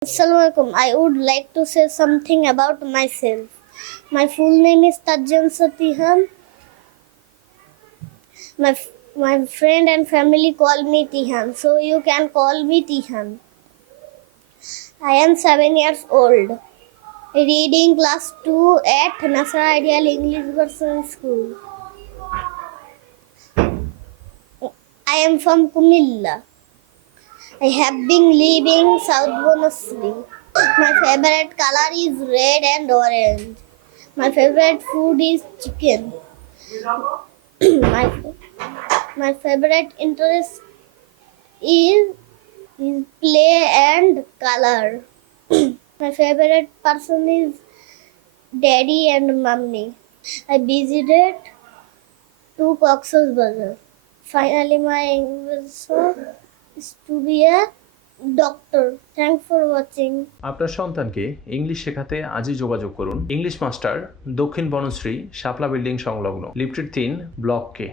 Assalamualaikum. I would like to say something about myself. My full name is Tajjan Satihan. My my friend and family call me Tihan, so you can call me Tihan. I am seven years old, reading class two at Nasra Ideal English Version School. I am from Kumilla. I have been living South Bonasri. My favorite color is red and orange. My favorite food is chicken. my my favorite interest is is play and color. my favorite person is daddy and mummy. I visited two Cox's Bazar. Finally, my ambition is to be. আপনার সন্তানকে English শেখাতে আজই যোগাযোগ করুন English master Dakshin Banasree, Shapla building সংলগ্ন lifted তিন, block কে